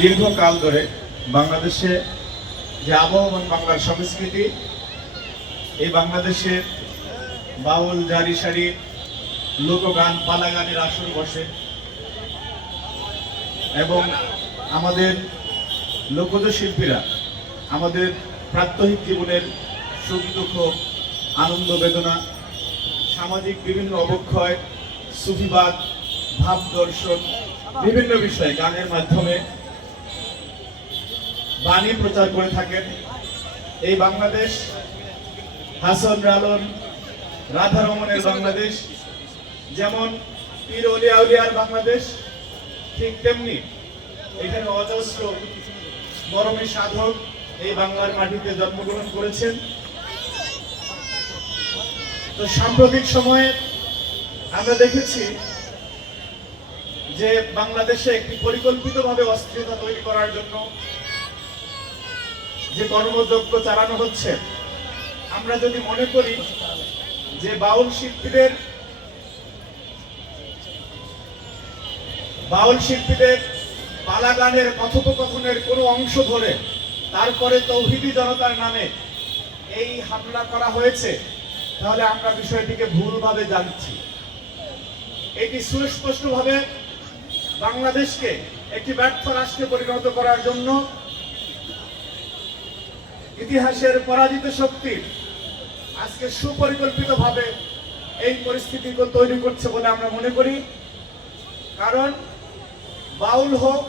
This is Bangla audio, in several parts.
দীর্ঘকাল ধরে বাংলাদেশে যে আবহমান বাংলার সংস্কৃতি, এই বাংলাদেশের বাউল, জারি সারি, লোকগান, পালাগানের আসর বসে এবং আমাদের লোকজ শিল্পীরা আমাদের প্রাত্যহিক জীবনের সুখ দুঃখ, আনন্দ বেদনা, সামাজিক বিভিন্ন অবক্ষয়, সুফিবাদ, ভাব দর্শন, বিভিন্ন বিষয়ে গানের মাধ্যমে বাণী প্রচার করে থাকেন। এই বাংলাদেশ হাসন লালন, রাধা রমনের বাংলাদেশ, যেমন পীর ওলিয়া উলিয়ার বাংলাদেশ, ঠিক তেমনি এখানে অজস্র মরমী সাধক এই বাংলার মাটিতে জন্মগ্রহণ করেছেন। তো সাম্প্রতিক সময়ে আমরা দেখেছি যে বাংলাদেশে একটি পরিকল্পিতভাবে অস্থিরতা তৈরি করার জন্য যে কর্মযজ্ঞ চালানো হচ্ছে, আমরা যদি মনে করি যে বাউল শিল্পীদের পালা গানের কথোপকথনের কোনো অংশ ধরে তারপরে তৌহিদি জনতার নামে এই হামলা করা হয়েছে, তাহলে আমরা বিষয়টিকে ভুলভাবে জানছি। এটি সুস্পষ্টভাবে বাংলাদেশকে একটি ব্যর্থ রাষ্ট্রে পরিণত করার জন্য ইতিহাসের পরাজিত শক্তি আজকে সুপরিকল্পিতভাবে এই পরিস্থিতি তৈরি করছে বলে আমরা মনে করি। কারণ বাউল হোক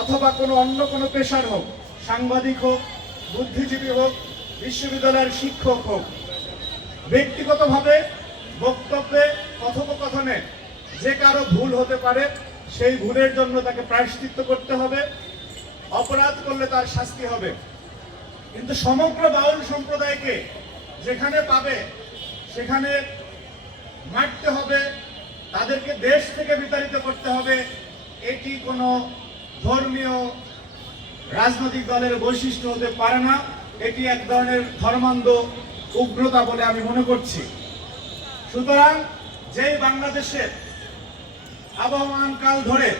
অথবা অন্য কোনো পেশার হোক, সাংবাদিক হোক, বুদ্ধিজীবী হোক, বিশ্ববিদ্যালয়ের শিক্ষক হোক, ব্যক্তিগতভাবে বক্তব্যে, কথোপকথনে যে কারো ভুল হতে পারে, সেই ভুলের জন্য তাকে প্রায়শ্চিত্ত করতে হবে, অপরাধ করলে তার শাস্তি হবে। কিন্তু সমগ্র বাউল সম্প্রদায়কে যেখানে পাবে সেখানে মারতে হবে, তাদেরকে দেশ থেকে বিতাড়িত করতে হবে, এটি কোনো ধর্মীয় রাজনৈতিক দলের বৈশিষ্ট্য হতে পারে না। এটি এক ধরনের ধর্মান্ধ উগ্রতা বলে আমি মনে করছি। সুতরাং যেই বাংলাদেশের আবহমান কাল ধরে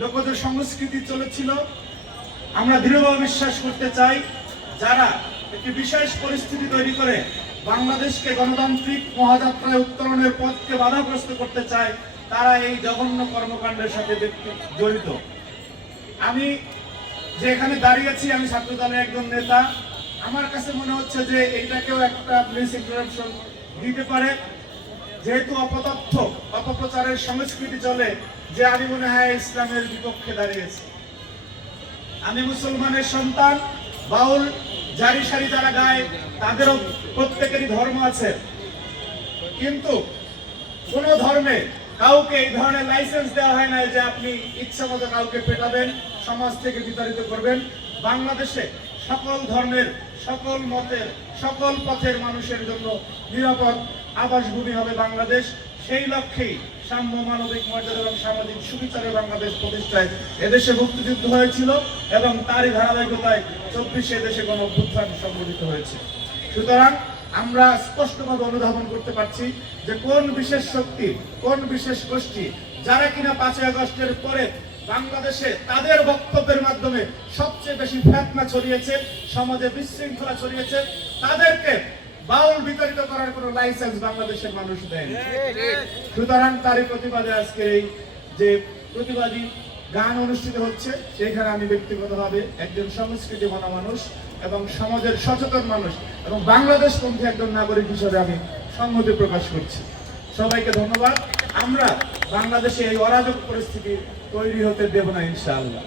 লোকজ সংস্কৃতি চলেছিল, আমরা দৃঢ়ভাবে বিশ্বাস করতে চাই যারা একটি বিশেষ পরিস্থিতি তৈরি করে বাংলাদেশকে গণতান্ত্রিক মহাযাত্রায় উত্তরণের পথকে বাধাগ্রস্ত করতে চায়, তারা এই জঘন্য কর্মকাণ্ডের সাথে জড়িত। আমি যে এখানে দাঁড়িয়েছি, আমি ছাত্র দলের একজন নেতা, আমার কাছে মনে হচ্ছে যে এটাকেও একটা মিসইনফরমেশন দিতে পারে, যেহেতু অপতথ্য, অপপ্রচারের সংস্কৃতি চলে, যে আমি মনে হয় ইসলামের বিপক্ষে দাঁড়িয়েছি। আমি মুসলমানের সন্তান, বাউল, জারি সারি যারা গায় তাদেরও প্রত্যেকেরই ধর্ম আছে, কিন্তু কোন ধর্মে কাউকে এই ধরনের লাইসেন্স দেওয়া হয় না যে আপনি ইচ্ছা মতো কাউকে পেটাবেন, সমাজ থেকে বিতাড়িত করবেন। বাংলাদেশে সকল ধর্মের, সকল মতের, সকল পথের মানুষের জন্য নিরাপদ আবাসভূমি হবে বাংলাদেশ। সেই লক্ষ্যেই সাম্য, মানবিক মর্যাদা এবং সামাজিক সুবিচারের বাংলাদেশ প্রতিষ্ঠায় এদেশে মুক্তিযুদ্ধ হয়েছিল এবং তারই ধারাবাহিকতায় 24 দেশে গণঅভ্যুত্থান সংঘটিত হয়েছে। সুতরাং আমরা স্পষ্টভাবে অনুধাবন করতে পারছি যে কোন বিশেষ শক্তি, কোন বিশেষ গোষ্ঠী যারা কিনা 5ই আগস্টের পরে বাংলাদেশে তাদের বক্তব্যের মাধ্যমে সবচেয়ে বেশি ফিতনা ছড়িয়েছে, সমাজে বিশৃঙ্খলা ছড়িয়েছে, তাদেরকে বাউল বিতাড়িত করার কোনো লাইসেন্স বাংলাদেশের মানুষ দেয়নি। সুতরাং তারই প্রতিবাদে আজকে এই যে প্রতিবাদী গান অনুষ্ঠিত হচ্ছে, সেখানে আমি ব্যক্তিগতভাবে একজন সংস্কৃতি মানা মানুষ এবং সমাজের সচেতন মানুষ এবং বাংলাদেশপন্থী একজন নাগরিক হিসেবে আমি সংহতি প্রকাশ করছি। সবাইকে ধন্যবাদ। আমরা বাংলাদেশে এই অরাজক পরিস্থিতি তৈরি হতে দেব না, ইনশাআল্লাহ।